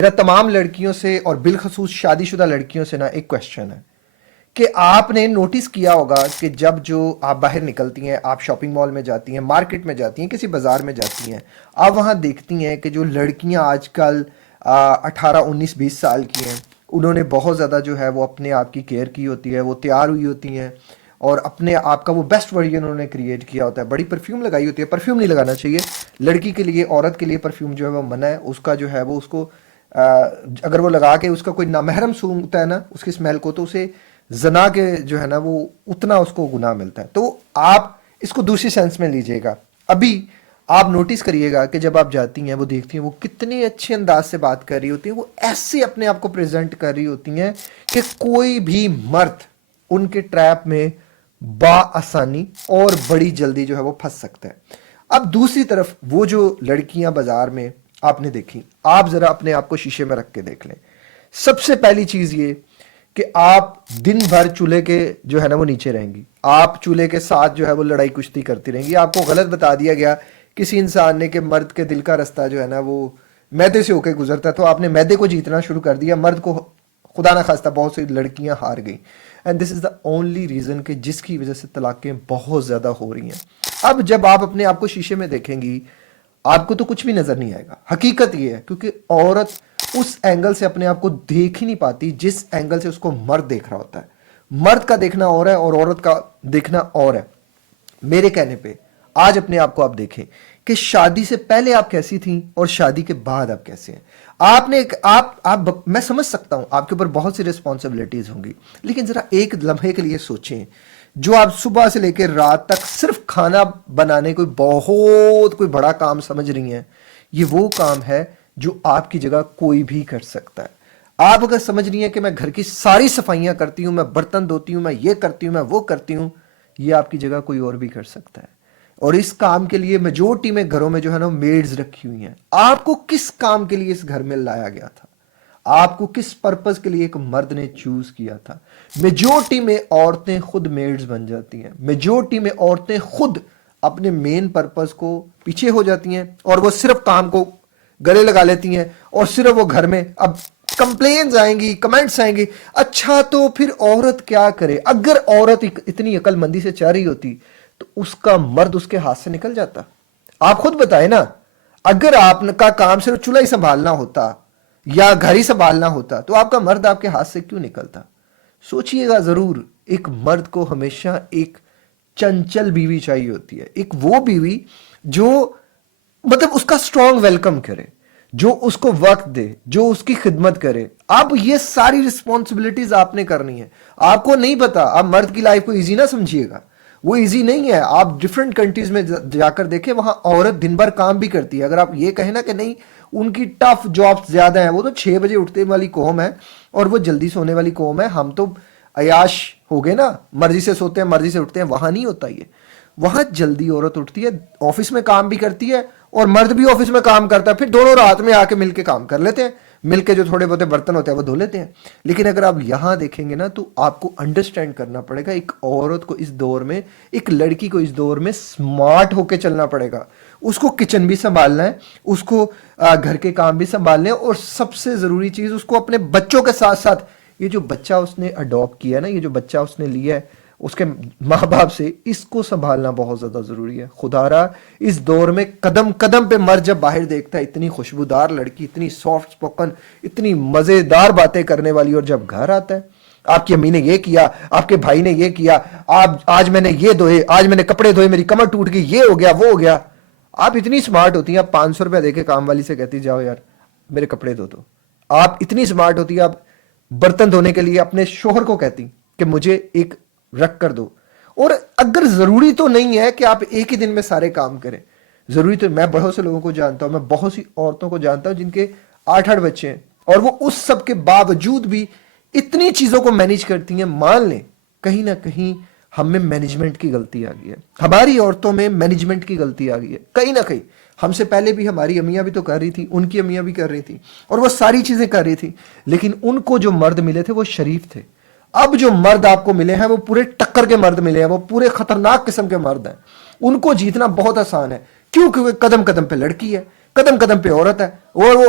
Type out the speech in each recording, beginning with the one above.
میرا تمام لڑکیوں سے اور بالخصوص شادی شدہ لڑکیوں سے نا ایک کوشچن ہے کہ آپ نے نوٹس کیا ہوگا کہ جب جو آپ باہر نکلتی ہیں، آپ شاپنگ مال میں جاتی ہیں، مارکیٹ میں جاتی ہیں، کسی بازار میں جاتی ہیں، آپ وہاں دیکھتی ہیں کہ جو لڑکیاں آج کل 18 19 20 سال کی ہیں، انہوں نے بہت زیادہ جو ہے وہ اپنے آپ کی کیئر کی ہوتی ہے، وہ تیار ہوئی ہوتی ہیں اور اپنے آپ کا وہ بیسٹ ورژن انہوں نے کریٹ کیا ہوتا ہے، بڑی پرفیوم لگائی ہوتی ہے۔ پرفیوم نہیں لگانا چاہیے لڑکی کے لیے، عورت کے لیے پرفیوم جو ہے وہ منع ہے، اس کا جو ہے وہ اس کو اگر وہ لگا کے اس کا کوئی نامحرم سونگتا ہے نا اس کی اسمیل کو، تو اسے زنا کے جو ہے نا وہ اتنا اس کو گناہ ملتا ہے۔ تو آپ اس کو دوسری سینس میں لیجئے گا۔ ابھی آپ نوٹس کریے گا کہ جب آپ جاتی ہیں، وہ دیکھتی ہیں وہ کتنے اچھے انداز سے بات کر رہی ہوتی ہیں، وہ ایسے اپنے آپ کو پریزنٹ کر رہی ہوتی ہیں کہ کوئی بھی مرد ان کے ٹریپ میں بآسانی اور بڑی جلدی جو ہے وہ پھنس سکتا ہے۔ اب دوسری طرف وہ جو لڑکیاں بازار میں آپ نے دیکھی، آپ ذرا اپنے آپ کو شیشے میں رکھ کے دیکھ لیں۔ سب سے پہلی چیز یہ کہ آپ دن بھر چولہے کے جو ہے نا وہ نیچے رہیں گی، آپ چولہے کے ساتھ جو ہے وہ لڑائی کشتی کرتی رہیں گی۔ آپ کو غلط بتا دیا گیا کسی انسان نے کہ مرد کے دل کا رستہ جو ہے نا وہ میدے سے ہو کے گزرتا ہے، تو آپ نے میدے کو جیتنا شروع کر دیا، مرد کو خدا نہ خواستہ بہت سی لڑکیاں ہار گئیں۔ And this is the only reason کہ جس کی وجہ سے طلاقیں بہت زیادہ ہو رہی ہیں۔ اب جب آپ اپنے آپ کو شیشے میں دیکھیں گی، آپ کو تو کچھ بھی نظر نہیں آئے گا۔ حقیقت یہ ہے کیونکہ عورت اس اینگل سے اپنے آپ کو دیکھ ہی نہیں پاتی جس اینگل سے اس کو مرد دیکھ رہا ہوتا ہے۔ مرد کا دیکھنا اور ہے اور عورت کا دیکھنا اور ہے۔ میرے کہنے پہ آج اپنے آپ کو آپ دیکھیں کہ شادی سے پہلے آپ کیسی تھیں اور شادی کے بعد آپ کیسے ہیں۔ میں سمجھ سکتا ہوں آپ کے اوپر بہت سی ریسپانسبلٹیز ہوں گی، لیکن ذرا ایک لمحے کے لیے سوچیں، جو آپ صبح سے لے کے رات تک صرف کھانا بنانے کوئی بڑا کام سمجھ رہی ہیں، یہ وہ کام ہے جو آپ کی جگہ کوئی بھی کر سکتا ہے۔ آپ اگر سمجھ رہی ہیں کہ میں گھر کی ساری صفائیاں کرتی ہوں، میں برتن دھوتی ہوں، میں یہ کرتی ہوں، میں وہ کرتی ہوں، یہ آپ کی جگہ کوئی اور بھی کر سکتا ہے۔ اور اس کام کے لیے میجورٹی میں گھروں میں جو ہے نا میڈز رکھی ہوئی ہیں۔ آپ کو کس کام کے لیے اس گھر میں لایا گیا تھا؟ آپ کو کس پرپز کے لیے ایک مرد نے چوز کیا تھا؟ میجورٹی میں عورتیں خود میڈز بن جاتی ہیں، میجورٹی میں عورتیں خود اپنے مین پرپز کو پیچھے ہو جاتی ہیں اور وہ صرف کام کو گلے لگا لیتی ہیں اور صرف وہ گھر میں اب کمپلینز آئیں گی، کمنٹس آئیں گے۔ اچھا تو پھر عورت کیا کرے؟ اگر عورت اتنی عقل مندی سے چاہ رہی ہوتی تو اس کا مرد اس کے ہاتھ سے نکل جاتا۔ آپ خود بتائیں نا، اگر آپ کا کام صرف چولہا ہی سنبھالنا ہوتا یا گھر ہی سنبھالنا ہوتا تو آپ کا مرد آپ کے ہاتھ سے کیوں نکلتا؟ سوچئے گا ضرور۔ ایک مرد کو ہمیشہ ایک چنچل بیوی چاہیے ہوتی ہے، ایک وہ بیوی جو مطلب اس کا سٹرونگ ویلکم کرے، جو اس کو وقت دے، جو اس کی خدمت کرے۔ اب یہ ساری رسپانسبلٹیز آپ نے کرنی ہے۔ آپ کو نہیں پتا، آپ مرد کی لائف کو ایزی نہ سمجھیے گا، وہ ایزی نہیں ہے۔ آپ ڈیفرنٹ کنٹریز میں جا کر دیکھیں، وہاں عورت دن بھر کام بھی کرتی ہے۔ اگر آپ یہ کہیں نا کہ نہیں ان کی ٹف جابز زیادہ ہیں، وہ تو 6 بجے اٹھتے والی قوم ہے اور وہ جلدی سونے والی قوم ہے، ہم تو عیاش ہو گئے نا، مرضی سے سوتے ہیں مرضی سے اٹھتے ہیں۔ وہاں نہیں ہوتا یہ، وہاں جلدی عورت اٹھتی ہے، آفس میں کام بھی کرتی ہے اور مرد بھی آفس میں کام کرتا ہے، پھر دونوں رات میں آ کے مل کے کام کر لیتے ہیں، مل کے جو تھوڑے بہت برتن ہوتے ہیں وہ دھو لیتے ہیں۔ لیکن اگر آپ یہاں دیکھیں گے نا تو آپ کو انڈرسٹینڈ کرنا پڑے گا، ایک عورت کو اس دور میں، ایک لڑکی کو اس دور میں سمارٹ ہو کے چلنا پڑے گا۔ اس کو کچن بھی سنبھالنا ہے، اس کو گھر کے کام بھی سنبھالنے ہیں، اور سب سے ضروری چیز اس کو اپنے بچوں کے ساتھ ساتھ یہ جو بچہ اس نے اڈاپٹ کیا ہے نا، یہ جو بچہ اس نے لیا ہے اس کے ماں باپ سے، اس کو سنبھالنا بہت زیادہ ضروری ہے۔ خدا را اس دور میں قدم قدم پہ مرد جب باہر دیکھتا ہے اتنی خوشبودار لڑکی، اتنی سافٹ سپوکن، اتنی مزیدار باتیں کرنے والی، اور جب گھر آتا ہے آپ کی امی نے یہ کیا، آپ کے بھائی نے یہ کیا، آج میں نے یہ دھوئے، آج میں نے کپڑے دھوئے، میری کمر ٹوٹ گئی، یہ ہو گیا وہ ہو گیا۔ آپ اتنی سمارٹ ہوتی ہیں، آپ 500 روپیہ دے کے کام والی سے کہتی جاؤ یار میرے کپڑے دھو دو۔ آپ اتنی سمارٹ ہوتی ہیں، آپ برتن دھونے کے لیے اپنے شوہر کو کہتی کہ مجھے ایک رکھ کر دو۔ اور اگر ضروری تو نہیں ہے کہ آپ ایک ہی دن میں سارے کام کریں، ضروری تو، میں بہت سے لوگوں کو جانتا ہوں، میں بہت سی عورتوں کو جانتا ہوں جن کے 8 بچے ہیں اور وہ اس سب کے باوجود بھی اتنی چیزوں کو مینیج کرتی ہیں۔ مان لیں کہیں نہ کہیں ہم میں مینجمنٹ کی غلطی آ گئی ہے، ہماری عورتوں میں مینجمنٹ کی غلطی آ گئی ہے کہیں نہ کہیں۔ ہم سے پہلے بھی ہماری امیاں بھی تو کر رہی تھی، ان کی امیاں بھی کر رہی تھی اور وہ ساری چیزیں کر رہی تھی، لیکن ان کو جو مرد ملے تھے وہ شریف تھے۔ اب جو مرد آپ کو ملے ہیں وہ پورے ٹکر کے مرد ملے ہیں، وہ پورے خطرناک قسم کے مرد ہیں۔ ان کو جیتنا بہت آسان ہے، کیونکہ وہ قدم قدم پہ لڑکی ہے، قدم قدم پہ عورت ہے، اور وہ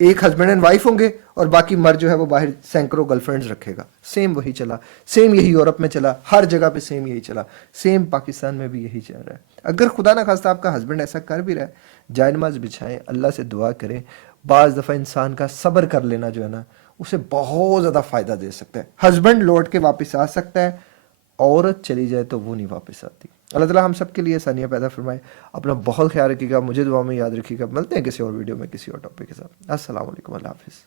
ایک ہسبینڈ اینڈ وائف ہوں گے اور باقی مرد جو ہے وہ باہر سینکڑوں گرل فرینڈز رکھے گا. سیم وہی چلا, سیم یہی یورپ میں چلا, ہر جگہ پہ سیم یہی چلا, سیم پاکستان میں بھی یہی چل رہا ہے. اگر خدا نہ خواستہ آپ کا ہسبینڈ ایسا کر بھی رہا ہے, جائے نماز بچھائیں, اللہ سے دعا کریں. بعض دفعہ انسان کا صبر کر لینا جو ہے نا اسے بہت زیادہ فائدہ دے سکتا ہے. ہسبینڈ لوٹ کے واپس آ سکتا ہے, عورت چلی جائے تو وہ نہیں واپس آتی. اللہ تعالیٰ ہم سب کے لیے آسانیاں پیدا فرمائے. اپنا بہت خیال رکھیے گا, مجھے دعا میں یاد رکھیے گا. ملتے ہیں کسی اور ویڈیو میں کسی اور ٹاپک کے ساتھ. السلام علیکم, اللہ حافظ.